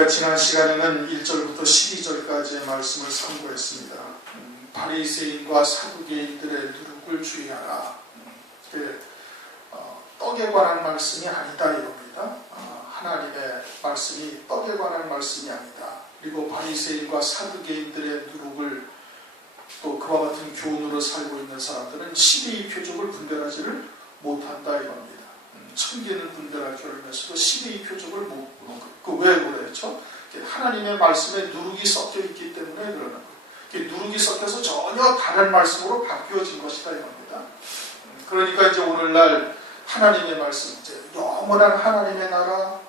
우리가 지난 시간에는 1절부터 12절까지의 말씀을 참고했습니다. 바리새인과 사두개인들의 누룩을 주의하라. 떡에 관한 말씀이 아니다 이겁니다. 하나님의 말씀이 떡에 관한 말씀이 아니다. 그리고 바리새인과 사두개인들의 누룩을 또 그와 같은 교훈으로 살고 있는 사람들은 12의 표적을 분별하지를 못한다 이겁니다. 천계는 분별할 줄 알면서도 12의 표적을 못 보는 거예요. 왜 그랬죠? 하나님의 말씀에 누룩이 섞여 있기 때문에 그러는 거예요. 누룩이 섞여서 전혀 다른 말씀으로 바뀌어진 것이다 이겁니다. 그러니까 이제 오늘날 하나님의 말씀, 이제 영원한 하나님의 나라,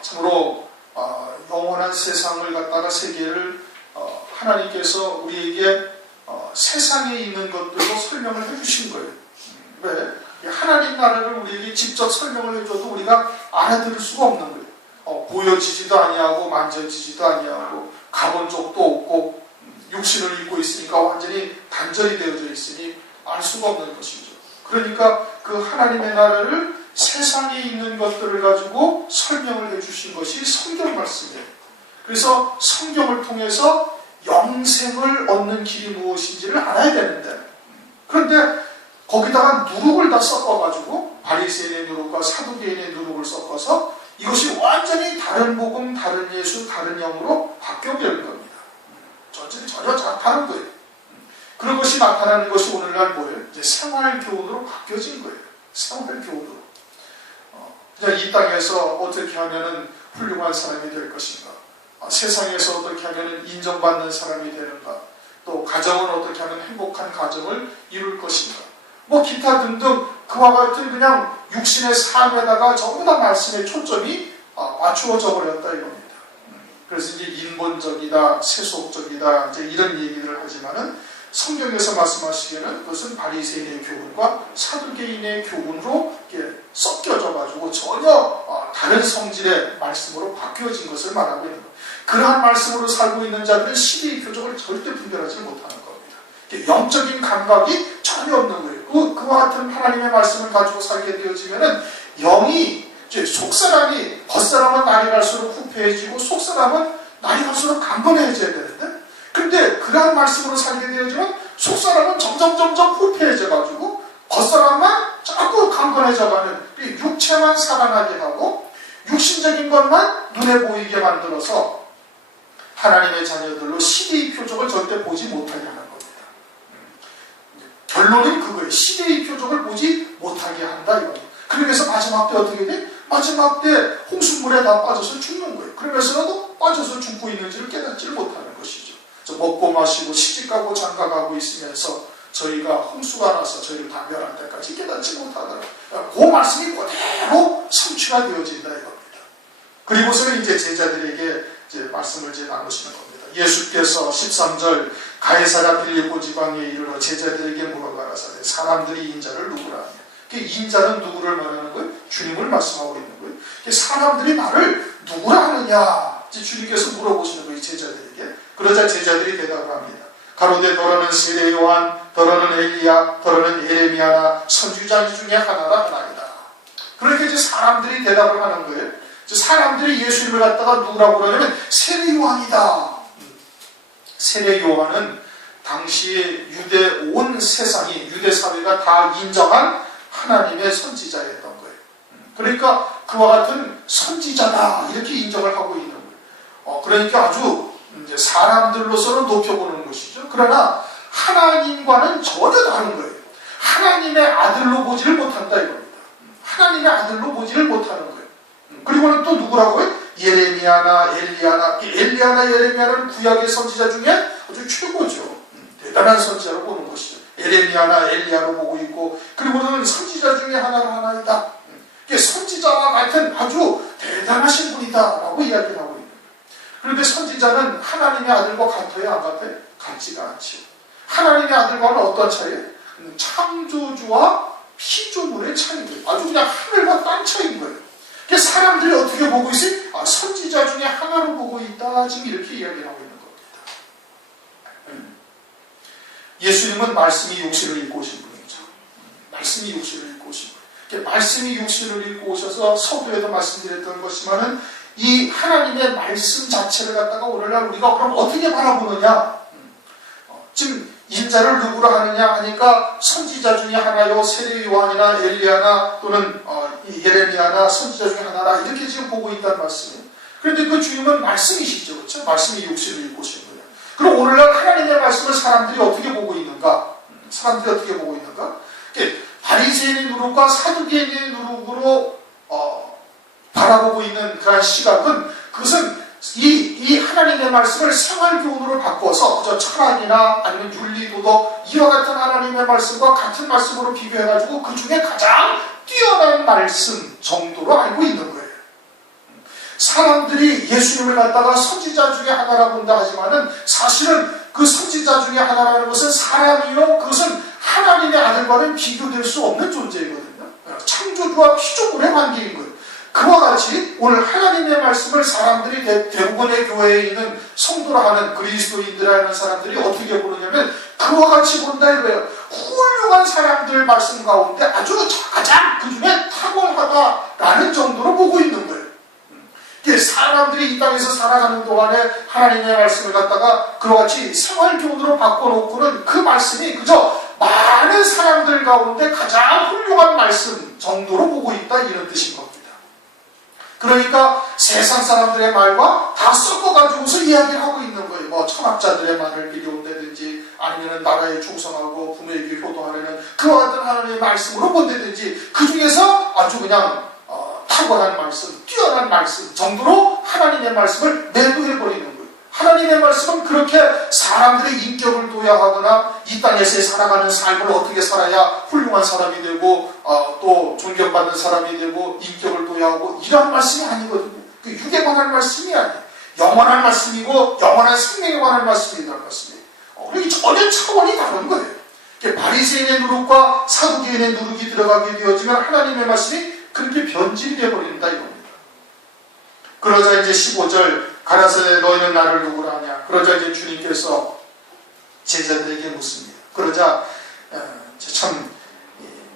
참으로 영원한 세상을 갖다가 세계를 하나님께서 우리에게 세상에 있는 것들로 설명을 해주신 거예요. 왜? 하나님 나라를 우리에게 직접 설명을 해줘도 우리가 알아들을 수가 없는 거예요. 보여지지도 아니하고 만져지지도 아니하고 가본 적도 없고 육신을 입고 있으니까 완전히 단절이 되어져 있으니 알 수가 없는 것이죠. 그러니까 그 하나님의 나라를 세상에 있는 것들을 가지고 설명을 해주신 것이 성경 말씀이에요. 그래서 성경을 통해서 영생을 얻는 길이 무엇인지를 알아야 되는데, 그런데 거기다가 누룩을 다 섞어가지고 바리새인의 누룩과 사두개인의 누룩을 섞어서 이것이 완전히 다른 복음, 다른 예수, 다른 영으로 바뀌어버린 겁니다. 전혀 다른 거예요. 그런 것이 나타나는 것이 오늘날 뭐예요? 이제 생활교훈으로 바뀌어진 거예요. 생활교훈으로. 그냥 이 땅에서 어떻게 하면은 훌륭한 사람이 될 것인가? 세상에서 어떻게 하면 인정받는 사람이 되는가? 또 가정은 어떻게 하면 행복한 가정을 이룰 것인가? 뭐 기타 등등 그와 같은 그냥 육신의 삶에다가 전부 다 말씀의 초점이 맞추어져 버렸다 이겁니다. 그래서 이제 인본적이다, 세속적이다 이제 이런 얘기를 하지만은 성경에서 말씀하시기에는 그것은 바리새인의 교훈과 사두개인의 교훈으로 섞여져 가지고 전혀 다른 성질의 말씀으로 바뀌어진 것을 말하고 있는 겁니다. 그러한 말씀으로 살고 있는 자들은 12의 표적을 절대 분별하지 못하는 겁니다. 영적인 감각이 전혀 없는 거예요. 그와 같은 하나님의 말씀을 가지고 살게 되어지면은 영이 이제 속사람이 겉사람은 날이 갈수록 후패해지고 속사람은 날이 갈수록 강건해져야 되는데, 근데 그러한 말씀으로 살게 되어지면 속사람은 점점 후패해져가지고 겉사람만 자꾸 강건해져가는 육체만 살아나게 하고 육신적인 것만 눈에 보이게 만들어서 하나님의 자녀들로 12의 표적을 절대 보지 못하게 하는 겁니다. 결론은 그거예요. 12의 표적을 보지 못하게 한다 이거예요. 그러면서 마지막 때 어떻게 돼? 마지막 때 홍수물에 다 빠져서 죽는 거예요. 그러면서도 빠져서 죽고 있는지를 깨닫지를 못하는 것이죠. 먹고 마시고 시집가고 장가가고 있으면서 저희가 홍수가 나서 저희를 다 멸할 때까지 깨닫지 못하더라. 그 말씀이 그대로 성취가 되어진다 이겁니다. 그리고서는 이제 제자들에게 이제 말씀을 이제 나누시는 겁니다. 예수께서 13절 가이사랴 빌립보 지방에 이르러 제자들에게 물어가라사대 사람들이 인자를 누구라 하냐. 인자는 누구를 말하는 거예요? 주님을 말씀하고 있는 거예요. 사람들이 나를 누구라 하느냐 주님께서 물어보시는 거예요. 제자들에게. 그러자 제자들이 대답을 합니다. 가로되 너라는 세례 요한, 너라는 엘리야, 너라는 예레미야나 선지자 중에 하나라 하나이다. 그러니까 이제 사람들이 대답을 하는 거예요. 사람들이 예수님을 갖다가 누구라고 그러냐면 세례 요한이다. 세례 요한은 당시에 온 세상이 유대 사회가 다 인정한 하나님의 선지자였던 거예요. 그러니까 그와 같은 선지자다 이렇게 인정을 하고 있는 거예요. 그러니까 아주 이제 사람들로서는 높여보는 것이죠. 그러나 하나님과는 전혀 다른 거예요. 하나님의 아들로 보지를 못한다 이겁니다. 하나님의 아들로 보지를 못하는 거예요. 그리고는 또 누구라고요? 예레미야나 엘리야나. 엘리야나 예레미야는 구약의 선지자 중에 아주 최고죠. 대단한 선지자로 보는 것이죠. 예레미야나 엘리야로 보고 있고, 그리고는 선지자 중에 하나이다. 선지자와 같은 아주 대단하신 분이다라고 이야기를 하고 있는 거예요. 그런데 선지자는 하나님의 아들과 같아요, 안 같아요? 같지가 않죠. 하나님의 아들과는 어떤 차이예요? 창조주와 피조물의 차이인 거예요. 아주 그냥 하늘과 땅 차이인 거예요. 사람들이 어떻게 보고 있어요? 선지자 중에 하나로 보고 있다. 지금 이렇게 이야기를 하고 있는 겁니다. 예수님은 말씀이 육신을 입고 오신 분이죠. 말씀이 육신을 입고 오신 분. 말씀이 육신을 입고 오셔서 서두에도 말씀드렸던 것이지만은 이 하나님의 말씀 자체를 갖다가 오늘날 우리가 그럼 어떻게 바라보느냐? 지금 인자를 누구로 하느냐 하니까 선지자 중에 하나요, 세례 요한이나 엘리야나 또는 예레미야나 선지자 중에 하나라 이렇게 지금 보고 있다는 말씀이에요. 그런데 그 주님은 말씀이시죠, 그렇죠? 말씀이 육신을 입고 오신 거예요. 그럼 오늘날 하나님의 말씀을 사람들이 어떻게 보고 있는가? 사람들이 어떻게 보고 있는가? 바리새인의 누룩과 사두개인의 누룩으로 바라보고 있는 그런 시각은 그것은 이 하나님의 말씀을 생활교훈으로 바꿔서 그저 철학이나 아니면 윤리도덕 이와 같은 하나님의 말씀과 같은 말씀으로 비교해가지고 그 중에 가장 뛰어난 말씀 정도로 알고 있는 거예요. 사람들이 예수님을 갖다가 선지자 중에 하나라 본다 하지만은 사실은 그 선지자 중에 하나라는 것은 사람이요, 그것은 하나님의 아들과는 비교될 수 없는 존재이거든요. 창조주와 피조물의 관계인 거예요. 그와 같이 오늘 하나님의 말씀을 사람들이 대부분의 교회에 있는 성도라 하는 그리스도인들이라는 사람들이 어떻게 보느냐면 그와 같이 본다 이거예요. 훌륭한 사람들 말씀 가운데 아주 가장 그 중에 탁월하다라는 정도로 보고 있는 거예요. 사람들이 이 땅에서 살아가는 동안에 하나님의 말씀을 갖다가 그와 같이 생활교훈으로 바꿔놓고는 그 말씀이 그저 많은 사람들 가운데 가장 훌륭한 말씀 정도로 보고 있다 이런 뜻인 겁니다. 그러니까 세상 사람들의 말과 다 섞어가지고서 이야기를 하고 있는 거예요. 뭐 철학자들의 말을 빌려온다든지 아니면 나라에 충성하고 부모에게 효도하려는 그와 같은 하나님의 말씀으로 본다든지 그 중에서 아주 그냥 탁월한 말씀, 뛰어난 말씀 정도로 하나님의 말씀을 내도해버리는 거예요. 하나님의 말씀은 그렇게 사람들의 인격을 도야하거나 이 땅에서 살아가는 삶을 어떻게 살아야 훌륭한 사람이 되고 또 존경받는 사람이 되고 인격을 도야하고 이런 말씀이 아니거든요. 그 육에 관한 말씀이 아니에요. 영원한 말씀이고 영원한 생명에 관한 말씀이라는 말씀이에요. 그러니 전혀 차원이 다른 거예요. 바리새인의 누룩과 사두개인의 누룩이 들어가게 되어지면 하나님의 말씀이 그렇게 변질이 되어버린다 이겁니다. 그러자 이제 15절 가라사대 너희는 나를 누구라 하냐. 그러자 이제 주님께서 제자들에게 묻습니다. 그러자 참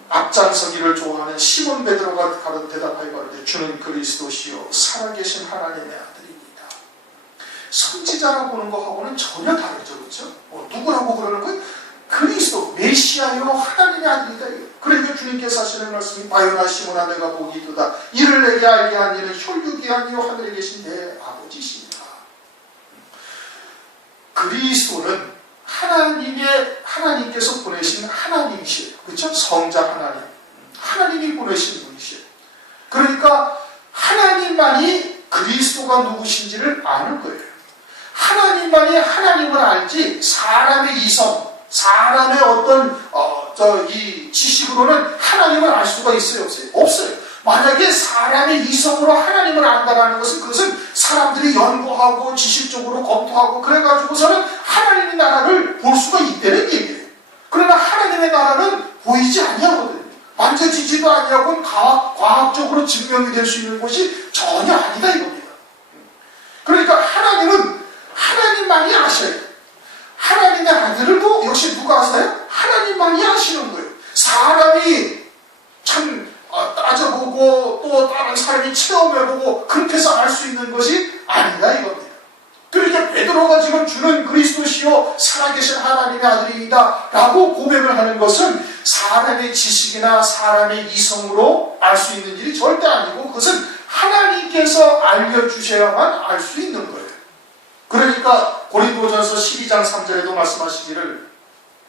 앞장서기를 좋아하는 시몬 베드로가 대답하여 가로되 주는 그리스도시요 살아계신 하나님의 아들입니다. 선지자라고 보는 것하고는 전혀 다르죠, 그렇죠? 누구라고 그러는 거예요? 그리스도 메시아요 하나님의 아들이다. 그러니까 주님께서 하시는 말씀이 바요나 시몬아 내가 복이 있도다. 이를 내게 알게 한 이는 혈육이 아니요 하늘에 계신 내 아버지시니라. 그리스도는 하나님께서 보내신 하나님이시에요. 그렇죠? 성자 하나님. 하나님이 보내신 분이시에요. 그러니까 하나님만이 그리스도가 누구신지를 아는 거예요. 하나님만이 하나님을 알지 사람의 이성, 사람의 어떤 이 지식으로는 하나님을 알 수가 있어요, 없어요? 없어요. 만약에 사람의 이성으로 하나님을 안다라는 것은 그것은 사람들이 연구하고 지식적으로 검토하고 그래가지고서는 하나님의 나라를 볼 수가 있다는 얘기예요. 그러나 하나님의 나라는 보이지 아니하거든요. 만져지지도 아니하고 과학적으로 증명이 될 수 있는 것이 전혀 아니다 이겁니다. 그러니까 하나님은 하나님만이 아셔요. 하나님의 아들도 역시 누가 아세요? 하나님만이 아시는 거예요. 사람이 참 따져보고 또 다른 사람이 체험해보고 그렇게 해서 알 수 있는 것이 아니다 이겁니다. 그러니까 베드로가 지금 주는 그리스도시요 살아계신 하나님의 아들이다 라고 고백을 하는 것은 사람의 지식이나 사람의 이성으로 알 수 있는 일이 절대 아니고 그것은 하나님께서 알려주셔야만 알 수 있는 거예요. 그러니까 고린도전서 12장 3절에도 말씀하시기를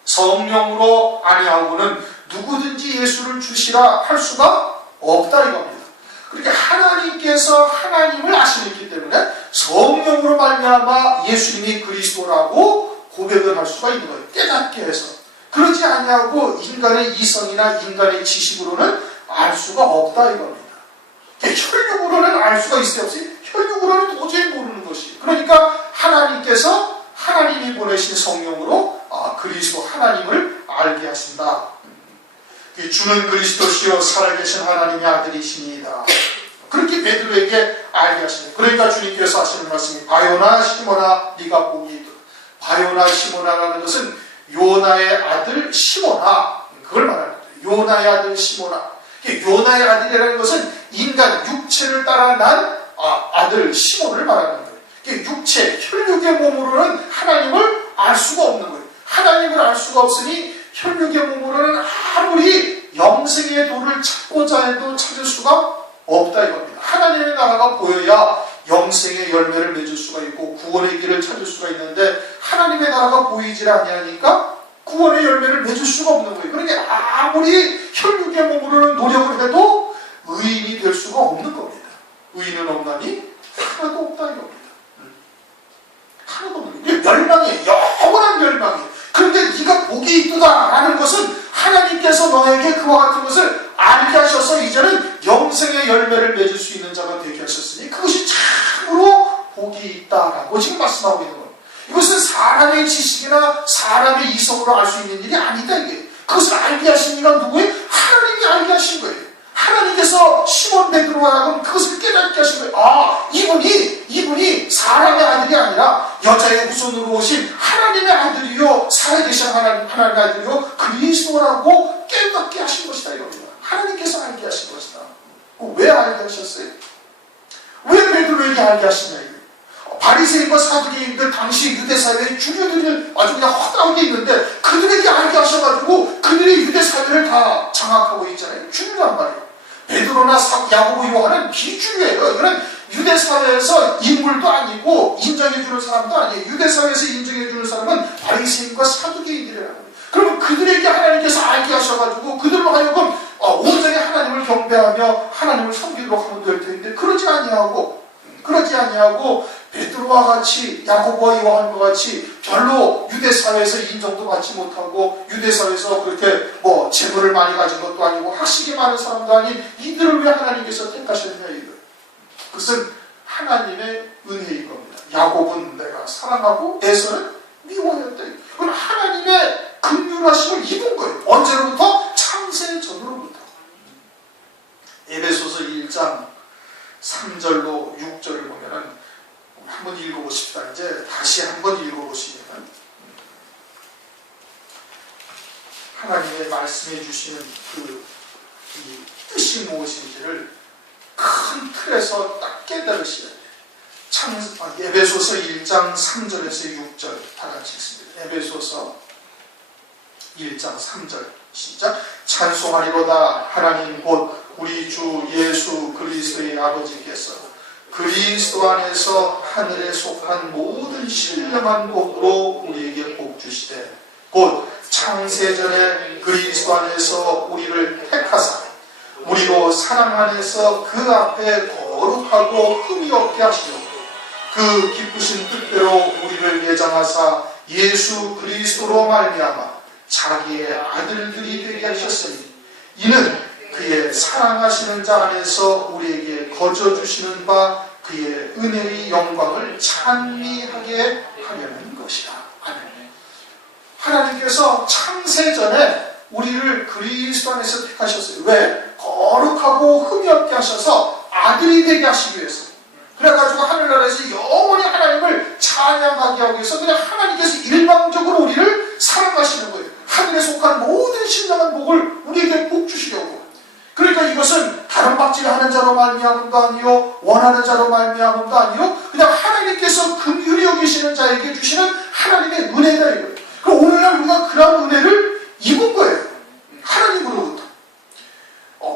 성령으로 아니하고는 누구든지 예수를 주시라 할 수가 없다 이겁니다. 그렇게 하나님께서 하나님을 아시기 때문에 성령으로 말미암아 예수님이 그리스도라고 고백을 할 수가 있는 거예요. 깨닫게 해서. 그러지 아니하고 인간의 이성이나 인간의 지식으로는 알 수가 없다 이겁니다. 혈육으로는 알 수가 있어요 없어요? 혈육으로는 도저히 모르는 것이. 그러니까 하나님께서 하나님이 보내신 성령으로 그리스도 하나님을 알게 하신다. 주는 그리스도시요 살아계신 하나님의 아들이시니이다. 그렇게 베드로에게 알게 하십니다. 그러니까 주님께서 하시는 말씀이 바요나 시몬아 네가 복이 있도다. 바요나 시몬아라는 것은 요나의 아들 시몬아, 그걸 말하는 거예요. 요나의 아들 시몬아. 요나의 아들이라는 것은 인간 육체를 따라 난 아들 시몬을 말하는 거예요. 육체, 혈육의 몸으로는 하나님을 알 수가 없는 거예요. 하나님을 알 수가 없으니 혈육의 몸으로는 아무리 영생의 도를 찾고자 해도 찾을 수가 없다 이겁니다. 하나님의 나라가 보여야 영생의 열매를 맺을 수가 있고 구원의 길을 찾을 수가 있는데 하나님의 나라가 보이질 아니하니까 구원의 열매를 맺을 수가 없는 거예요. 그러니까 아무리 혈육의 몸으로는 노력을 해도 의인이 될 수가 없는 겁니다. 의인은 없나니 하나도 없다 이겁니다. 하나도 없는 거예요. 멸망이에요. 영원한 멸망이에요. 그런데 네가 복이 있도다라는 것은 하나님께서 너에게 그와 같은 것을 알게 하셔서 이제는 영생의 열매를 맺을 수 있는 자가 되게 하셨으니 그것이 참으로 복이 있다라고 지금 말씀하고 있는 거예요. 이것은 사람의 지식이나 사람의 이성으로 알 수 있는 일이 아니다 이게. 그것을 알게 하신 이가 누구예요? 하나님이 알게 하신 거예요. 하나님께서 시몬 베드로와 하여금 그것을 깨닫게 하신 거예요. 아, 이분이 사람의 아들이 아니라 여자의 후손으로 오신 하나님의 아들이요, 살아계신 하나님의 아들이요, 그리스도라고 깨닫게 하신 것이다 이겁니다. 하나님께서 알게 하신 것이다. 왜 알게 하셨어요? 왜 베드로에게 알게 하시냐 이거예요. 바리새인과 사두개인들 당시 유대사회의 주류들이 아주 그냥 허다하게 있는데 그들에게 알게 하셔가지고 그들이 유대사회를 다 장악하고 있잖아요. 주류란 말이에요. 베드로나 야고보 요한은 비주류예요. 이거는 유대사회에서 인물도 아니고 인정해주는 사람도 아니에요. 유대사회에서 인정해주는 사람은 바리새인과 사두개인들이라는 거예요. 그러면 그들에게 하나님께서 알게 하셔가지고 그들로 하여금 온전히 하나님을 경배하며 하나님을 섬기도록 하면 될 텐데 그러지 아니하고 베드로와 같이 야고보와 요한과 같이 별로 유대사회에서 인정도 받지 못하고 유대사회에서 그렇게 재물을 많이 가진 것도 아니고 학식이 많은 사람도 아닌 이들을 왜 하나님께서 택하셨냐 이거. 그것은 하나님의 은혜인 겁니다. 야곱은 내가 사랑하고 에서는 미워하였다. 그건 하나님의 긍휼하심을 입은 거예요. 언제로부터? 창세 전으로부터. 에베소서 1장 3절로 6절을 보면은 한번 읽어보십시다. 이제 다시 한번 읽어보시면 하나님의 말씀해 주시는 이 뜻이 무엇인지를 큰 틀에서 딱 깨달으셔야 돼요. 에베소서 1장 3절에서 6절 다 같이 읽습니다. 에베소서 1장 3절 시작. 찬송하리로다 하나님 곧 우리 주 예수 그리스도의 아버지께서 그리스도 안에서 하늘에 속한 모든 신령한 복으로 우리에게 복 주시되 곧 창세전에 그리스도 안에서 우리를 택하사 우리로 사랑 안에서 그 앞에 거룩하고 흠이 없게 하시려 그 기쁘신 뜻대로 우리를 예정하사 예수 그리스도로 말미암아 자기의 아들들이 되게 하셨으니 이는 그의 사랑하시는 자 안에서 우리에게 거저주시는 바 그의 은혜의 영광을 찬미하게 하려는 것이다. 아멘. 하나님께서 창세전에 우리를 그리스도 안에서 택하셨어요. 왜? 거룩하고 흠이 없게 하셔서 아들이 되게 하시기 위해서. 그래가지고 하늘나라에서 영원히 하나님을 찬양하게 하기 위해서 그냥 하나님께서 일방적으로 우리를 사랑하시는 거예요. 하늘에 속한 모든 신령한 복을 우리에게 복 주시려고. 그러니까 이것은 다른 박질하는 자로 말미암음도 아니요 원하는 자로 말미암음도 아니요 그냥 하나님께서 긍휼히 여기시는 자에게 주시는 하나님의 은혜다 이거예요. 그럼 오늘날 우리가 그런 은혜를 입은 거예요. 하나님으로부터.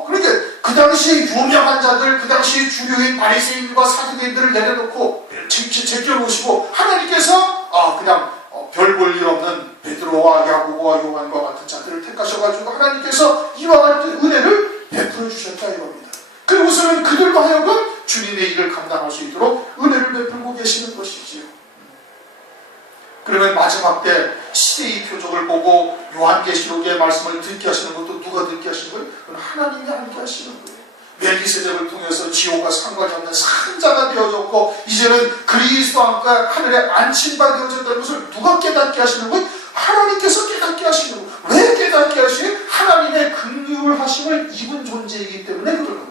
그러니까 그 당시 유명한 자들, 그 당시 주류인 바리새인과 사두개인들을 내려놓고 제껴놓으시고 하나님께서 그냥 별 볼 일 없는 베드로와 야고보와 요한과 같은 자들을 택하셔가지고 하나님께서 이와 같은 은혜를 베풀어 주셨다 이겁니다. 그리고서는 그들과 하여금 주님의 일을 감당할 수 있도록 은혜를 베풀고 계시는 것이지요. 그러면 마지막 때 시대의 표적을 보고 요한계시록의 말씀을 듣게 하시는 것도 누가 듣게 하시는 거예요? 그건 하나님이 알게 하시는 거예요. 멜기세덱을 통해서 지옥과 상관이 없는 산자가 되어졌고 이제는 그리스도 안과 하늘에 안침바 되어졌다는 것을 누가 깨닫게 하시는 거예요? 하나님께서 깨닫게 하시는 거예요. 왜 깨닫게 하시는 거예요? 하나님의 긍휼하심을 입은 존재이기 때문에 그러는 거예요.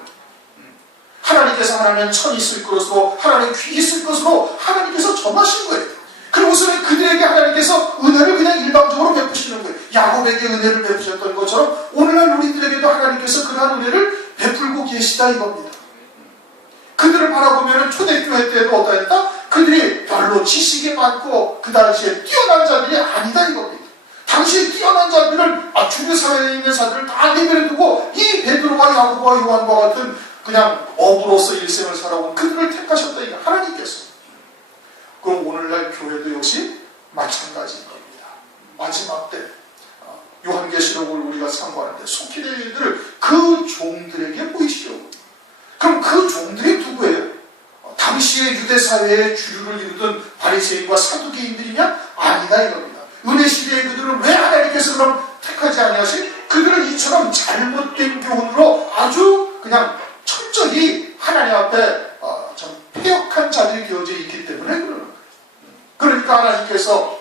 하나님께서 하나님 천이 있을 것으로 하나님 귀 있을 것으로 하나님께서 정하신 거예요. 그리고서는 그들에게 하나님께서 은혜를 그냥 일방적으로 베푸시는 거예요. 야곱에게 은혜를 베푸셨던 것처럼 오늘날 우리들에게도 하나님께서 그러한 은혜를 베풀고 계시다 이겁니다. 그들을 바라보면 초대교회 때도 어떠했다? 그들이 별로 지식이 많고 그 당시에 뛰어난 자들이 아니다 이겁니다. 당시에 뛰어난 자들을 주류 사회에 있는 자들을 다 내버려두고 이 베드로와 야고보와 요한과 같은 그냥 어부로서 일생을 살아온 그들을 택하셨다 이거 하나님께서. 그럼 오늘날 교회도 역시 마찬가지인 겁니다. 마지막 때 요한계시록을 우리가 참고하는데 속히 될 일들을 그 종들에게 보이시려고. 그럼 그 종들이 누구예요? 당시의 유대사회의 주류를 이루던 바리새인과 사두개인들이냐? 아니다 이겁니다. 은혜 시대의 그들은 왜 하나님께서 그럼 택하지 아니하신? 그들은 이처럼 잘못된 교훈으로 아주 그냥 철저히 하나님 앞에 참 폐역한 자들이 되어져 있기 때문에 그러는 거예요. 그러니까 하나님께서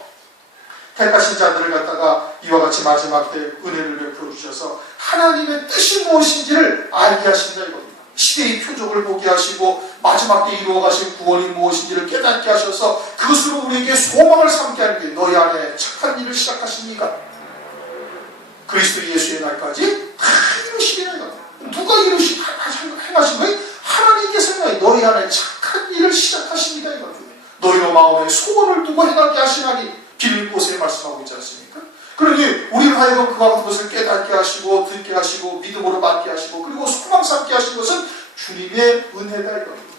택하신 자들을 갖다가 이와 같이 마지막 때 은혜를 베풀어 주셔서 하나님의 뜻이 무엇인지를 알게 하신다 이겁니다. 시대의 표적을 보게 하시고 마지막 때 이루어가신 구원이 무엇인지를 깨닫게 하셔서 그것으로 우리에게 소망을 삼게 하는 게 너희 안에 착한 일을 시작하십니까? 그리스도 예수의 날까지 다 이루시리라 이겁니다. 누가 행하신 거예요? 하나님께서 너희 안에 착한 일을 시작하십니다 이겁니다. 너희로 마음에 소원을 두고 행하게 하시나니 빌립보서에 말씀하고 있지 않습니까? 그러니 우리를 하여금 그와 같은 것을 깨닫게 하시고 듣게 하시고 믿음으로 받게 하시고 그리고 소망 삼게 하신 것은 주님의 은혜다 이겁니다.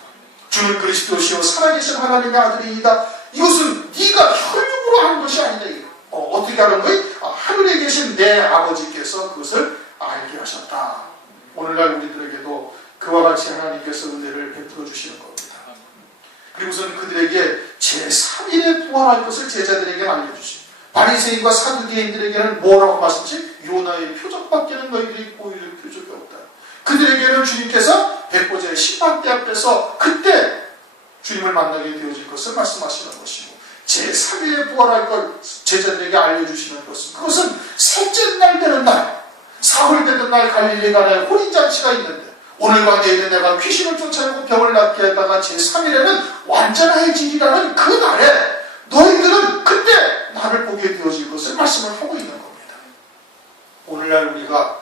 주는 그리스도시요 살아계신 하나님의 아들이다. 이것은 네가 혈육으로 하는 것이 아니다. 어떻게 하는 거예요? 하늘에 계신 내 아버지께서 그것을 알게 하셨다. 오늘날 우리들에게도 그와 같이 하나님께서 은혜를 베풀어 주시는 겁니다. 그리고선 그들에게 제3일에 부활할 것을 제자들에게 알려주시고 바리새인과 사두개인들에게는 뭐라고 말씀하셨지? 요나의 표적밖에는 너희들이 보일 표적이 없다. 그들에게는 주님께서 백보자의 심판대 앞에서 그때 주님을 만나게 되어질 것을 말씀하시는 것이고 제3일에 부활할 걸 제자들에게 알려주시는 것은 그것은 셋째 날 되는 날 사흘 되는 날 갈릴리 가나에 혼인잔치가 있는데 오늘과 내일은 내가 귀신을 쫓아내고 병을 낫게 하다가 제3일에는 완전해지리라는 그 날에 너희들은 그때 나를 보게 되어질 것을 말씀을 하고 있는 겁니다. 오늘날 우리가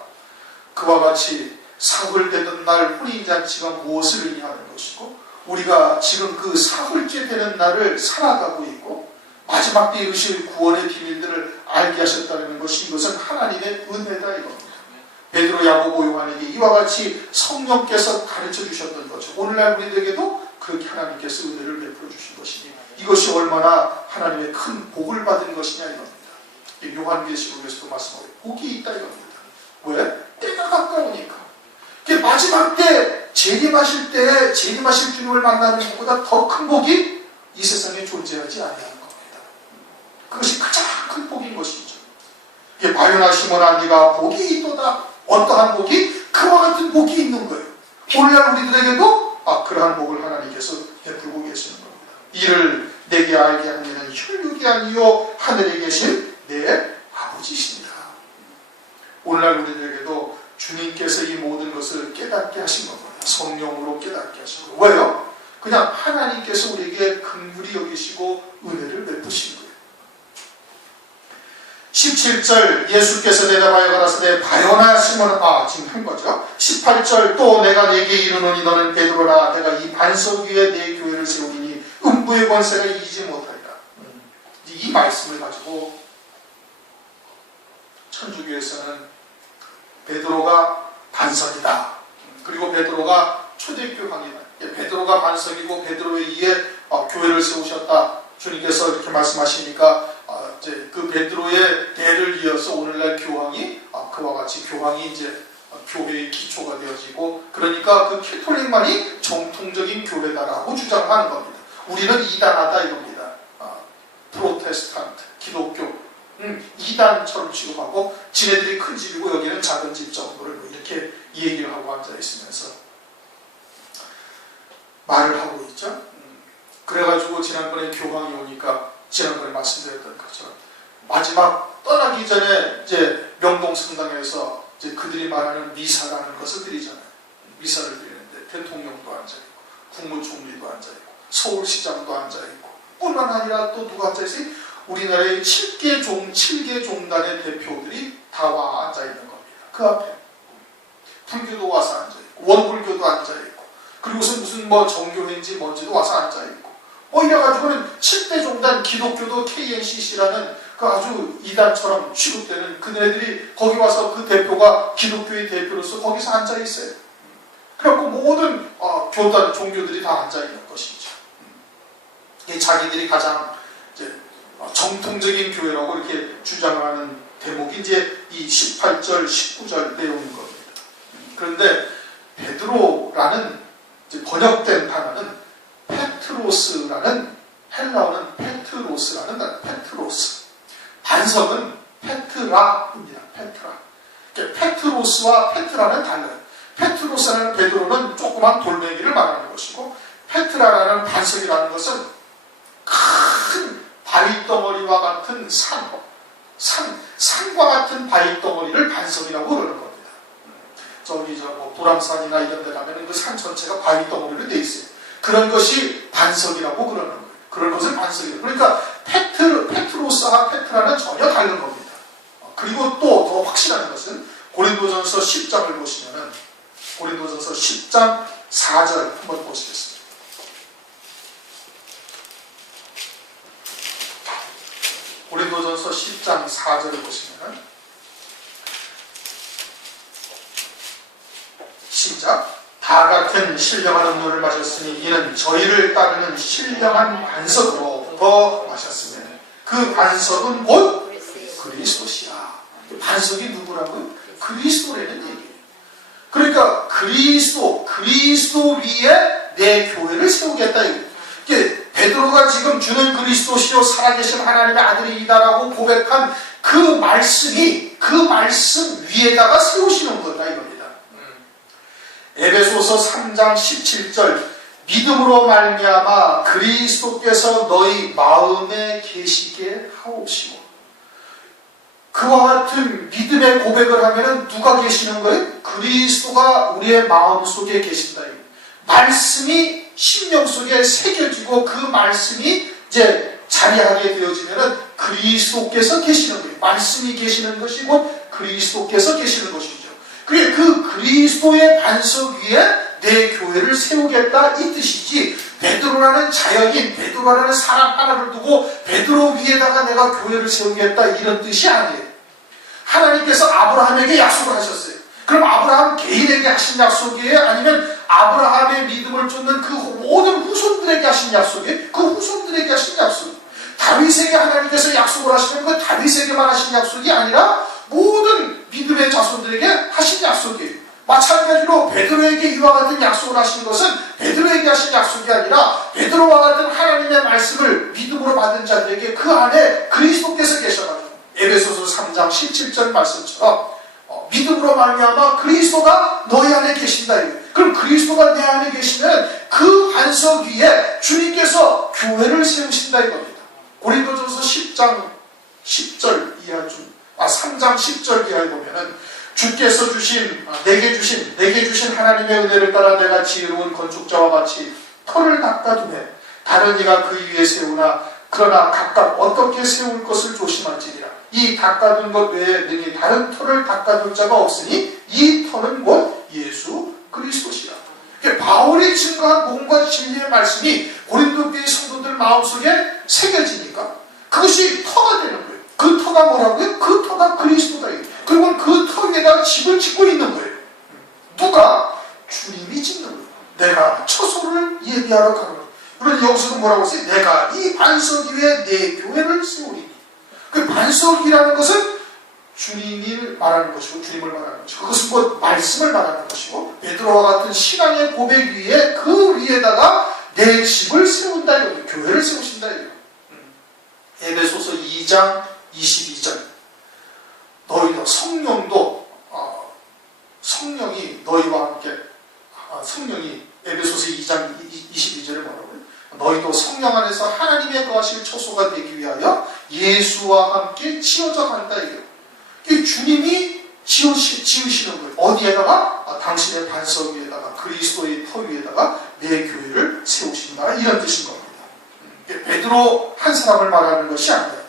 그와 같이 사흘 되는 날 혼인잔치가 무엇을 의미하는 것이고 우리가 지금 그 사흘째 되는 날을 살아가고 있고 마지막 때 이루실 구원의 비밀들을 알게 하셨다는 것이 이것은 하나님의 은혜다 이겁니다. 베드로, 야고보, 요한에게 이와 같이 성령께서 가르쳐 주셨던 거죠. 오늘날 우리들에게도 그렇게 하나님께서 은혜를 베풀어 주신 것이니 이것이 얼마나 하나님의 큰 복을 받은 것이냐 이겁니다. 요한계시록에서도 말씀하고 복이 있다 이겁니다. 왜? 때가 가까우니까. 마지막 때 재림하실 주님을 만나는 것보다 더 큰 복이 이 세상에 존재하지 아니하는 겁니다. 그것이 가장 큰 복인 것이죠. 바요나 시몬아 네가 복이 있도다. 어떠한 복이? 그와 같은 복이 있는 거예요. 오늘날 우리들에게도 그러한 복을 하나님께서 베풀고 계시는 겁니다. 이를 내게 알게 하는 이는 혈육이 아니요 하늘에 계신 내 아버지십니다. 오늘날 우리들에게도 주님께서 이 모든 것을 깨닫게 하신 겁니다. 성령으로 깨닫게 하신 거예요. 왜요? 그냥 하나님께서 우리에게 긍휼히 여기시고 은혜를 베푸신 거예요. 17절 예수께서 대답하여 가라사대 바요나 시몬아 지금 한 거죠. 18절 또 내가 네게 이르노니 너는 베드로라 내가 이 반석 위에 내 교회를 세우리니 음부의 권세가 이기지 못하리라. 이 말씀을 가지고 천주교에서는 베드로가 반석이다. 그리고 베드로가 초대교황이다. 베드로가 반석이고 베드로에 의해 교회를 세우셨다. 주님께서 이렇게 말씀하시니까 이제 그 베드로의 대를 이어서 오늘날 교황이 그와 같이 교황이 이제 교회의 기초가 되어지고 그러니까 그 캐톨릭만이 정통적인 교회다라고 주장하는 겁니다. 우리는 이단하다 이겁니다. 프로테스탄트, 기독교, 이단처럼 취급하고 지네들이 큰 집이고 여기는 작은 집 정도를 이렇게 얘기를 하고 앉아 있으면서 말을 하고 있죠. 그래가지고 지난번에 교황이 오니까 지난번에 말씀드렸던 것처럼 마지막 떠나기 전에 이제 명동성당에서 이제 그들이 말하는 미사라는 것을 드리잖아요. 미사를 드리는데 대통령도 앉아있고 국무총리도 앉아있고 서울시장도 앉아있고 뿐만 아니라 또 누가 앉아있어요? 우리나라의 7개 종단의 대표들이 다 와 앉아있는 겁니다. 그 앞에 불교도 와서 앉아있고 원불교도 앉아있고 그리고서 무슨 뭐 정교회인지 뭔지도 와서 앉아있고 이래가지고는 7대 종단 기독교도 KNCC라는 그 아주 이단처럼 취급되는 그네들이 거기 와서 그 대표가 기독교의 대표로서 거기서 앉아있어요. 그래갖고 모든 교단 종교들이 다 앉아있는 것이죠. 자기들이 가장 이제 정통적인 교회라고 이렇게 주장하는 대목이 이제 이 18절, 19절 내용인 겁니다. 그런데 베드로라는 이제 번역된 단어는 페트로스라는 헬라어는 페트로스라는 단어, 페트로스. 반석은 페트라입니다. 페트라. 페트로스와 페트라는 달라요. 페트로스라는 베드로는 조그만 돌멩이를 말하는 것이고 페트라라는 반석이라는 것은 큰 바위덩어리와 같은 산과 같은 바위덩어리를 반석이라고 그러는 겁니다. 저기 뭐 도람산이나 이런 데 가면 그 산 전체가 바위덩어리로 되어 있어요. 그런 것이 반석이라고 그러는 거예요. 그런 것을 반석이라고. 그러니까 페트로스와 페트라는 전혀 다른 겁니다. 그리고 또 더 확실한 것은 고린도전서 10장을 보시면은 고린도전서 10장 4절 한번 보시겠습니다. 고린도전서 10장 4절을 보시면은 시작. 다 같은 신령한 음료를 마셨으니 이는 저희를 따르는 신령한 반석으로부터 마셨으며 그 반석은 곧 그리스도시야. 반석이 누구라고요? 그리스도라는 얘기예요. 그러니까 그리스도 위에 내 교회를 세우겠다. 이게 베드로가 지금 주는 그리스도시요 살아계신 하나님의 아들이다라고 고백한 그 말씀이 그 말씀 위에다가 세우시는 거다 이겁니다. 에베소서 3장 17절 믿음으로 말미암아 그리스도께서 너희 마음에 계시게 하옵시고 그와 같은 믿음의 고백을 하면은 누가 계시는 거예요? 그리스도가 우리의 마음속에 계신다. 말씀이 심령 속에 새겨지고 그 말씀이 이제 자리하게 되어지면은 그리스도께서 계시는 거예요. 말씀이 계시는 것이 곧 그리스도께서 계시는 것이죠. 그게 그 그리스도의 반석 위에 내 교회를 세우겠다 이 뜻이지 베드로라는 자연인, 베드로라는 사람 하나를 두고 베드로 위에다가 내가 교회를 세우겠다 이런 뜻이 아니에요. 하나님께서 아브라함에게 약속을 하셨어요. 그럼 아브라함 개인에게 하신 약속이에요? 아니면 아브라함의 믿음을 쫓는 그 모든 후손들에게 하신 약속이에요? 그 후손들에게 하신 약속. 다윗에게 하나님께서 약속을 하시면 그 다윗에게만 하신 약속이 아니라 모든 믿음의 자손들에게 하신 약속이에요. 마찬가지로 베드로에게 이와 같은 약속을 하신 것은 베드로에게 하신 약속이 아니라 베드로와 같은 하나님의 말씀을 믿음으로 받은 자들에게 그 안에 그리스도께서 계셔가지고 에베소서 3장 17절 말씀처럼 믿음으로 말미암아 그리스도가 너희 안에 계신다. 그럼 그리스도가 내 안에 계시면 그 반석 위에 주님께서 교회를 세우신다 이겁니다. 고린도전서 10장 10절 이하 3장 10절 이하에 보면은 주께서 내게 주신 하나님의 은혜를 따라 내가 지혜로운 건축자와 같이 터를 닦아두매 다른 이가 그 위에 세우나 그러나 각각 어떻게 세울 것을 조심할지니라. 이 닦아둔 것 외에 능히 다른 터를 닦아둘 자가 없으니 이 터는 곧 예수 그리스도시라. 바울이 증거한 복음과 진리의 말씀이 고린도 교회 성도들 마음속에 새겨지니까 그것이 터가 되는 거예요. 그 터가 뭐라고요? 그 터가 그리스도다. 그리고 그 터 위에다가 집을 짓고 있는 거예요. 누가? 주님이 짓는 거예요. 내가 처소를 예비하러 가는 거예요. 그런데 여기서도 뭐라고 했어요? 내가 이 반석 위에 내 교회를 세우리니. 그 반석이라는 것은 주님을 말하는 것이고 주님을 말하는 것이고 그것은 뭐 말씀을 말하는 것이고 베드로와 같은 신앙의 고백 위에 그 위에다가 내 집을 세운다 이거예요. 교회를 세우신다 이거예요. 에베소서 2장 22절 너희도 성령이 너희와 함께 성령이 에베소서 2장 22절에 뭐라고요? 너희도 성령 안에서 하나님의 거하실 처소가 되기 위하여 예수와 함께 지어져 간다 이거예요. 주님이 지으시는 거예요. 어디에다가? 당신의 반석 위에다가 그리스도의 터 위에다가 내 교회를 세우신다 이런 뜻인 겁니다. 베드로 한 사람을 말하는 것이 아니라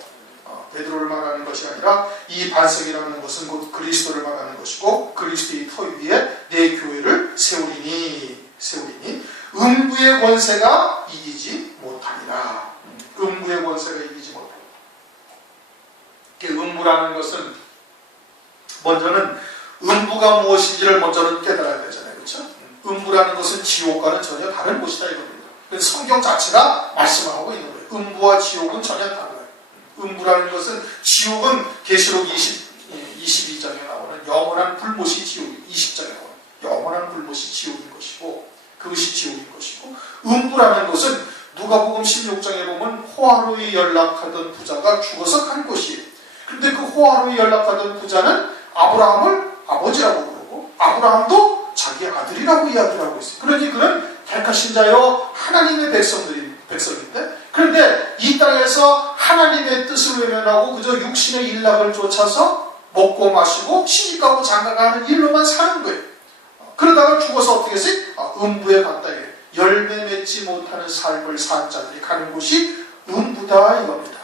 베드로를 말하는 것이 아니라 이 반석이라는 것은 곧 그리스도를 말하는 것이고 그리스도의 터 위에 내 교회를 세우리니 세우리니 음부의 권세가 이기지 못하리라. 음부의 권세가 이기지 못하리라. 음부라는 것은 먼저는 음부가 무엇인지를 먼저는 깨달아야 되잖아요. 그렇죠? 음부라는 것은 지옥과는 전혀 다른 곳이다 이겁니다. 성경 자체가 말씀하고 있는 거예요. 음부와 지옥은 전혀 달라요. 음부라는 것은 지옥은 계시록 22장에 나오는 영원한 불못이 지옥이 20장에 나오는 영원한 불못이 지옥인 것이고 그것이 지옥인 것이고 음부라는 것은 누가복음 16장에 보면 호화로에 연락하던 부자가 죽어서 간 곳이에요. 그런데 그 호화로에 연락하던 부자는 아브라함을 아버지라고 부르고 아브라함도 자기 아들이라고 이야기를 하고 있어요. 그러니 그는 택하신 자여 하나님의 백성인데 그런데 이 땅에서 하나님의 뜻을 외면하고 그저 육신의 일락을 쫓아서 먹고 마시고 시집가고 장가가는 일로만 사는 거예요. 그러다가 죽어서 어떻게 했어요? 음부에 갔다. 열매 맺지 못하는 삶을 산 자들이 가는 곳이 음부다 이겁니다.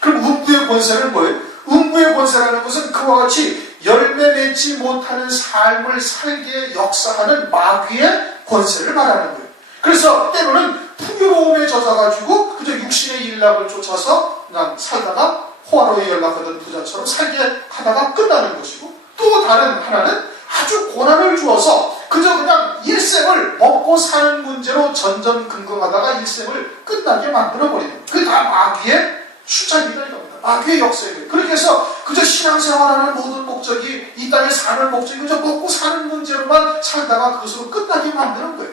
그럼 음부의 권세는 뭐예요? 음부의 권세라는 것은 그와 같이 열매 맺지 못하는 삶을 살게 역사하는 마귀의 권세를 말하는 거예요. 그래서 때로는 풍요로움에 젖어가지고 그저 육신의 일락을 쫓아서 그냥 살다가 호화로에 연락하던 부자처럼 살게 하다가 끝나는 것이고 또 다른 하나는 아주 고난을 주어서 그저 그냥 일생을 먹고 사는 문제로 전전긍긍하다가 일생을 끝나게 만들어버리는 거예요. 그게 다 마귀의 수작이다 이겁니다. 마귀의 역사예요. 그렇게 해서 그저 신앙생활하는 모든 목적이 이 땅에 사는 목적이 그저 먹고 사는 문제로만 살다가 그것으로 끝나게 만드는 거예요.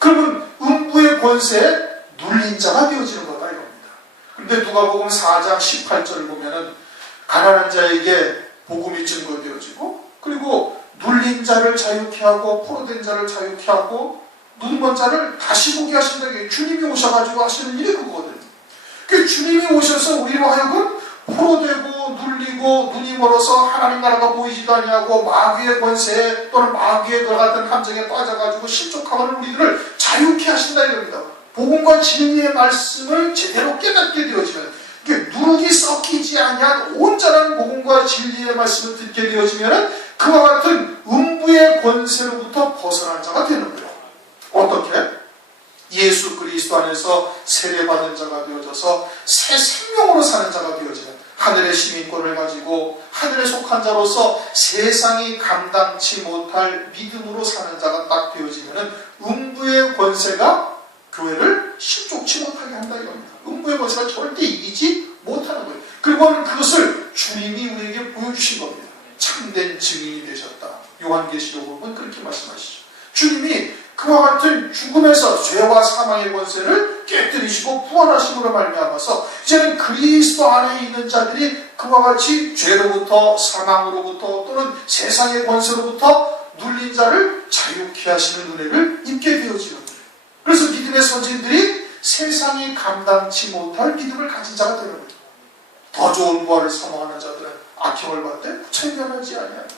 그러면 음부의 권세에 눌린 자가 되어지는 거다 이겁니다. 그런데 누가복음 4장 18절을 보면은 가난한 자에게 복음이 증거되어지고 그리고 눌린 자를 자유케 하고 포로된 자를 자유케 하고 눈먼 자를 다시 보게 하신다. 주님이 오셔가지고 하시는 일이 그거거든요. 그 주님이 오셔서 우리로 하여금 포로되고 눌리고 눈이 멀어서 하나님 나라가 보이지도 아니하고 마귀의 권세에 또는 마귀의 것 같은 함정에 빠져가지고 실족하는 우리들을 자유케 하신다 이겁니다. 복음과 진리의 말씀을 제대로 깨닫게 되어지면 누룩이 섞이지 아니한 온전한 복음과 진리의 말씀을 듣게 되어지면 그와 같은 음부의 권세로부터 벗어난 자가 되는 거예요. 어떻게? 예수 그리스도 안에서 세례받은 자가 되어져서 새 생명으로 사는 자가 되어지는 하늘의 시민권을 가지고 하늘에 속한 자로서 세상이 감당치 못할 믿음으로 사는 자가 딱 되어지면 음부의 권세가 교회를 실족치 못하게 한다 이겁니다. 음부의 권세가 절대 이기지 못하는 거예요. 그리고는 그것을 주님이 우리에게 보여주신 겁니다. 참된 증인이 되셨다. 요한계시록을 보면 그렇게 말씀하시죠. 주님이 그와 같은 죽음에서 죄와 사망의 권세를 깨뜨리시고 부활하심으로 말미암아서 이제는 그리스도 안에 있는 자들이 그와 같이 죄로부터 사망으로부터 또는 세상의 권세로부터 눌린 자를 자유케 하시는 은혜를 입게 되어지는 거예요. 그래서 믿음의 선진들이 세상이 감당치 못할 믿음을 가진 자가 되는 거예요. 더 좋은 부활을 사모하는 자들은 악형을 받되 천견하지 아니하니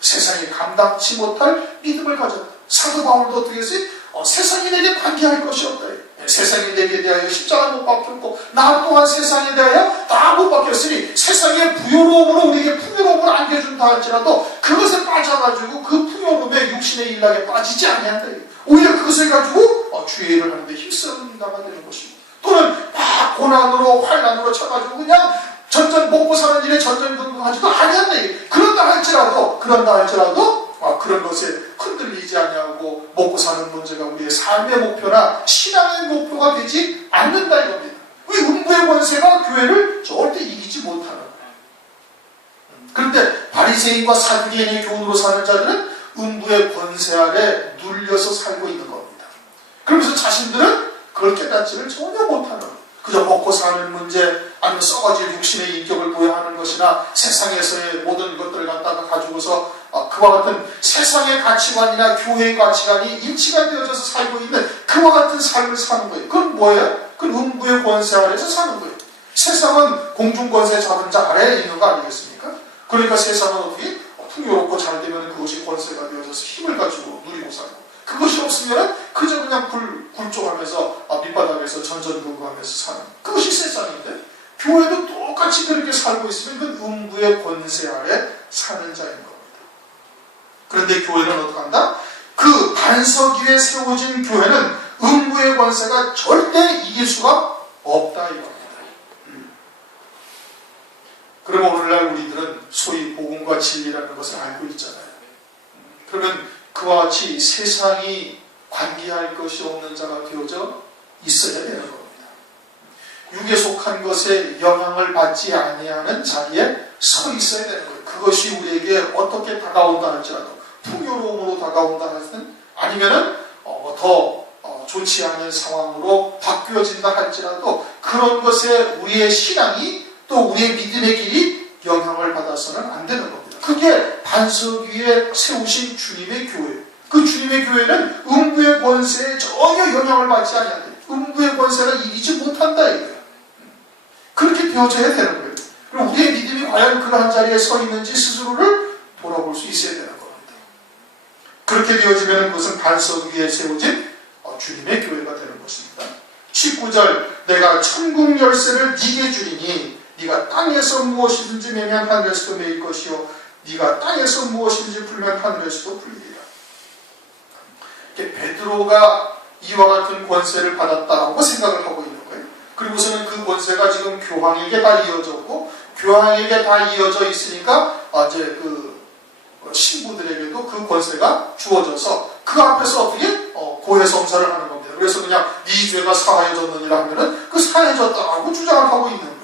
세상이 감당치 못할 믿음을 가졌다. 사도 바울도 어떻게 했어요? 세상이 내게 관계할 것이 없다. 세상이 내게 대하여 십자가 못 박혔고 나 또한 세상에 대하여 다 못 박혔으니 세상의 부요로움으로 우리에게 풍요로움을 안겨준다 할지라도 그것에 빠져가지고 그 풍요로움에 육신의 일락에 빠지지 아니한다. 오히려 그것을 가지고 주의 일을 하는데 힘쓰는다가 되는 것입니다. 또는 막 고난으로 환난으로 쳐가지고 그냥 전전 먹고 사는 일에 전전긍긍하지도 아니한다. 그런다 할지라도 그런 것에 흔들리지 아니하고 먹고 사는 문제가 우리의 삶의 목표나 신앙의 목표가 되지 않는다 이겁니다. 왜 음부의 권세가 교회를 절대 이기지 못하는 거예요. 그런데 바리새인과 사두개인의 교훈으로 사는 자들은 음부의 권세 아래 눌려서 살고 있는 겁니다. 그러면서 자신들은 그걸 깨닫지를 전혀 못하는 거예요. 그저 먹고 사는 문제 아니면 썩어질 육신의 인격을 보여하는 것이나 세상에서의 모든 것들을 갖다가 가지고서 그와 같은 세상의 가치관이나 교회의 가치관이 일치가 되어져서 살고 있는 그와 같은 삶을 사는 거예요. 그건 뭐예요? 그건 음부의 권세 아래서 사는 거예요. 세상은 공중권세 잡은 자 아래에 있는 거 아니겠습니까? 그러니까 세상은 어떻게 풍요롭고 잘 되면 그것이 권세가 되어져서 힘을 가지고 누리고 살고 그것이 없으면 그저 그냥 굴종하면서 밑바닥에서 전전긍긍하면서 사는 그것이 세상인데 교회도 똑같이 그렇게 살고 있으면 그건 음부의 권세 아래 사는 자인 겁니다. 그런데 교회는 어떻게 한다? 그 반석 위에 세워진 교회는 음부의 권세가 절대 이길 수가 없다 이겁니다. 그러면 오늘날 우리들은 소위 복음과 진리라는 것을 알고 있잖아요. 그러면 그와 같이 세상이 관계할 것이 없는 자가 되어져 있어야 되는 겁니다. 육에 속한 것에 영향을 받지 아니하는 자리에 서 있어야 되는 거예요. 그것이 우리에게 어떻게 다가온다 할지라도, 풍요로움으로 다가온다 할지는, 아니면은 더 좋지 않은 상황으로 바뀌어진다 할지라도 그런 것에 우리의 신앙이 또 우리의 믿음의 길이 영향을 받아서는 안 되는 겁니다. 그게 반석 위에 세우신 주님의 교회. 그 주님의 교회는 음부의 권세에 전혀 영향을 받지 않는다. 음부의 권세가 이기지 못한다 이거예요. 그렇게 되어져야 되는 거예요. 그럼 우리의 믿음이 과연 그러한 자리에 서 있는지 스스로를 돌아볼 수 있어야 되는 겁니다. 그렇게 되어지면 그것은 반석 위에 세워진 주님의 교회가 되는 것입니다. 19절, 내가 천국 열쇠를 네게 주리니 네가 땅에서 무엇이든지 매면 하늘에서도 매일 것이요 네가 땅에서 무엇이든지 풀면 하늘에서도 풀리리라. 베드로가 이와 같은 권세를 받았다고 생각을 하고 있는 거예요. 그리고서는 그 권세가 지금 교황에게 다 이어졌고, 교황에게 다 이어져 있으니까 이제 그 신부들에게도 그 권세가 주어져서 그 앞에서 어떻게 고해성사를 하는 겁니다. 그래서 그냥 네 죄가 사하여졌느니라 하면은 그 사하여졌다고 주장을 하고 있는 거예요.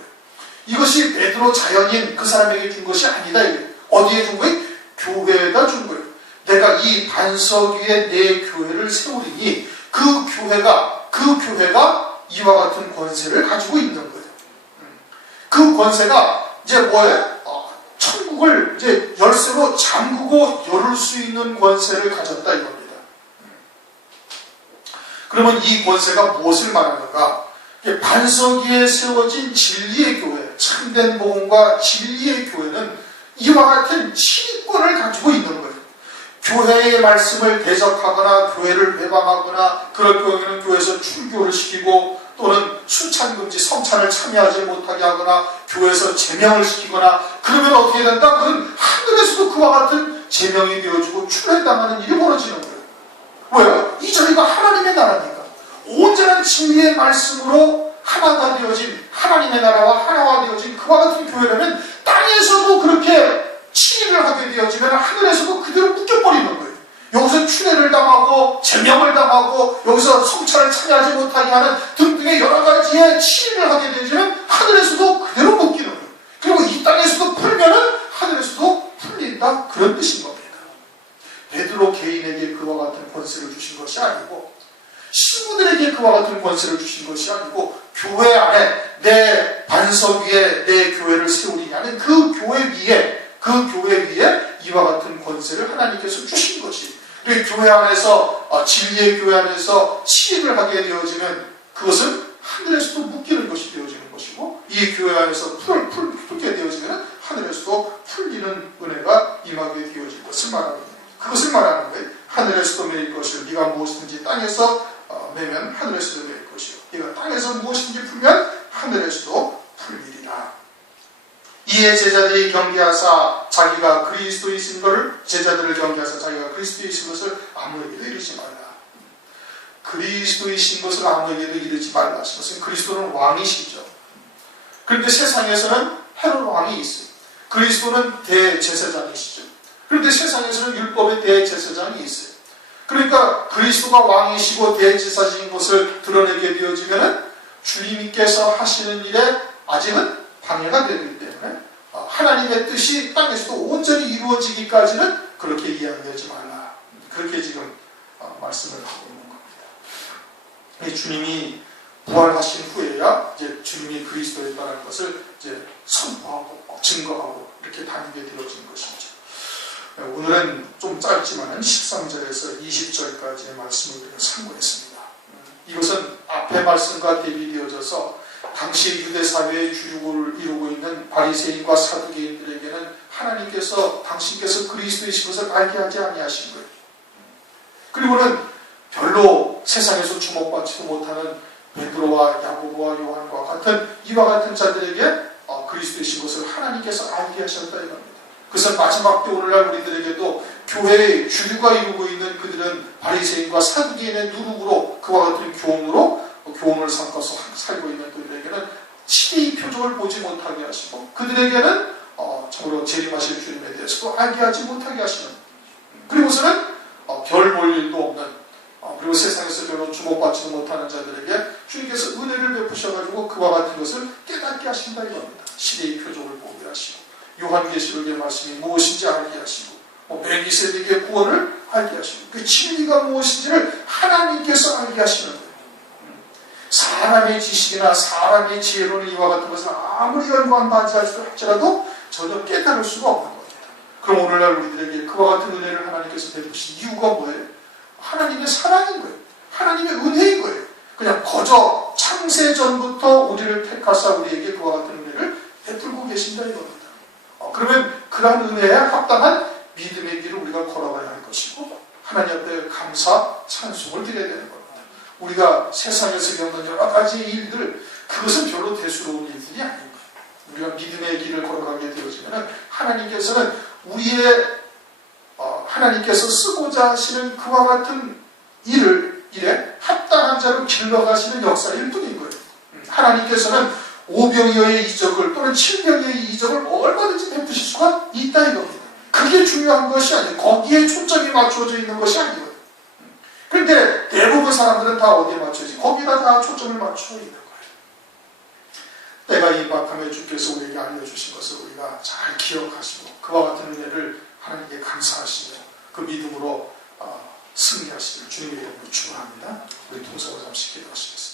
이것이 베드로 자연인 그 사람에게 준 것이 아니다. 이게 어디에 준 거예요? 교회에다 준 거예요. 내가 이 반석 위에 내 교회를 세우리니 그 교회가 이와 같은 권세를 가지고 있는 거예요. 그 권세가 이제 뭐예요? 천국을 이제 열쇠로 잠그고 열을 수 있는 권세를 가졌다 이겁니다. 그러면 이 권세가 무엇을 말하는가? 반석 위에 세워진 진리의 교회, 참된 복음과 진리의 교회는 이와 같은 치권을 가지고 있는 거예요. 교회의 말씀을 대적하거나 교회를 회방하거나 그럴 경우에는 교회에서 출교를 시키고 또는 수찬금지 성찬을 참여하지 못하게 하거나 교회에서 제명을 시키거나 그러면 어떻게 된다? 그건 하늘에서도 그와 같은 제명이 되어지고 출애당하는 일이 벌어지는 거예요. 왜요? 이 자리가 하나님의 나라니까. 온전한 진리의 말씀으로 하나가 되어진 하나님의 나라와 하나가 되어진 그와 같은 교회라면 땅에서도 그렇게 치리를 하게 되어지면 하늘에서도 그대로 묶여버리는 거예요. 여기서 출애를 당하고 제명을 당하고 여기서 성찬을 참여하지 못하게 하는 등등의 여러 가지의 치리를 하게 되어지면 하늘에서도 그대로 묶이는 거예요. 그리고 이 땅에서도 풀면은 하늘에서도 풀린다, 그런 뜻인 겁니다. 베드로 개인에게 그와 같은 권세를 주신 것이 아니고 신부들에게 그와 같은 권세를 주신 것이 아니고 교회 안에 내 반석 위에 내 교회를 세우리냐는 그 교회 위에 이와 같은 권세를 하나님께서 주신 것이. 그리고 교회 안에서 진리의 교회 안에서 치익을 하게 되어지면 그것은 하늘에서도 묶이는 것이 되어지는 것이고, 이 교회 안에서 풀게 되어지면 하늘에서도 풀리는 은혜가 임하게 되어질 것을 말합니다. 그것을 말하는 거예요. 하늘에서도 매일 것이요 네가 무엇이든지 땅에서 매면 하늘에서도 매일 것이요 네가 땅에서 무엇이든지 풀면 하늘에서도 풀리리라. 이에 제자들이 경계하사 자기가 그리스도이신 것을 제자들을 경계하사 자기가 그리스도이신 것을 아무에게도 이르지 말라. 그리스도이신 것을 아무에게도 이르지 말라 하신 것은 그리스도는 왕이시죠. 그런데 세상에서는 헤롯 왕이 있어요. 그리스도는 대제사장이시죠. 그런데 세상에서는 율법의 대제사장이 있어요. 그러니까 그리스도가 왕이시고 대제사장인 것을 드러내게 되어지면 주님께서 하시는 일에 아직은 방해가 되기 때문에 하나님의 뜻이 땅에서도 온전히 이루어지기까지는 그렇게 이해하지 말라. 그렇게 지금 말씀을 하고 있는 겁니다. 주님이 부활하신 후에야 이제 주님이 그리스도였다는 것을 이제 선포하고 증거하고 이렇게 다니게 되어진 것이죠. 오늘은 좀 짧지만 13절에서 20절까지의 말씀을 우리가 참고했습니다. 이것은 앞의 말씀과 대비되어져서 당시 유대 사회의 주육을 이루고 있는 바리새인과 사두개인들에게는 하나님께서 당신께서 그리스도이신 것을 알게 하지 아니하신 거예요. 그리고는 별로 세상에서 주목받지도 못하는 베드로와 야고보와 요한과 같은 이와 같은 자들에게 그리스도이신 것을 하나님께서 알게 하셨다 이겁니다. 그래서 마지막 때 오늘날 우리들에게도 교회의 주류가 이루고 있는 그들은 바리새인과 사두개인의 누룩으로 그와 같은 교훈으로 교훈을 삼고서 살고 있는 그들에게는 치리의 표적을 보지 못하게 하시고 그들에게는 참으로 재림하실 주님에 대해서도 알게 하지 못하게 하시는, 그리고서는 별 볼 일도 없는 그리고 세상에서 별로 주목받지도 못하는 자들에게 주님께서 은혜를 베푸셔가지고 그와 같은 것을 깨닫게 하신다 이겁니다. 시대의 표적을 보게 하시고 요한계시록의 말씀이 무엇인지 알게 하시고 멜기세덱의 구원을 알게 하시고 그 진리가 무엇인지를 하나님께서 알게 하시는 거예요. 사람의 지식이나 사람의 지혜로는 이와 같은 것을 아무리 연구한다 할지라도 전혀 깨달을 수가 없는 겁니다. 그럼 오늘날 우리들에게 그와 같은 은혜를 하나님께서 베푸신 이유가 뭐예요? 하나님의 사랑인 거예요. 하나님의 은혜인 거예요. 그냥 거저 창세 전부터 우리를 택하사 우리에게 그와 같은 은혜를 베풀고 계신다 이겁니다. 그러면 그러한 은혜에 합당한 믿음의 길을 우리가 걸어가야 할 것이고 하나님 앞에 감사, 찬송을 드려야 되는 겁니다. 우리가 세상에서 겪는 여러 가지 일들, 그것은 별로 대수로운 일들이 아닙니다. 우리가 믿음의 길을 걸어가게 되어지면 하나님께서는 하나님께서 쓰고자 하시는 그와 같은 일에 합당한 자로 길러가시는 역사일 뿐인 거예요. 하나님께서는 오병이어의 이적을 또는 칠병이어의 이적을 얼마든지 베푸실 수가 있다 이겁니다. 그게 중요한 것이 아니에요. 거기에 초점이 맞춰져 있는 것이 아니거든요. 그런데 대부분 사람들은 다 어디에 맞춰지? 거기다 다 초점을 맞추고 있는 거예요. 때가 임박하며 주께서 우리에게 알려주신 것을 우리가 잘 기억하시고 그와 같은 은혜를 하나님께 감사하시며 그 믿음으로 승리하시기를 주님의 이름으로 축원합니다. 우리 통성을 잠시 기도하시겠습니다.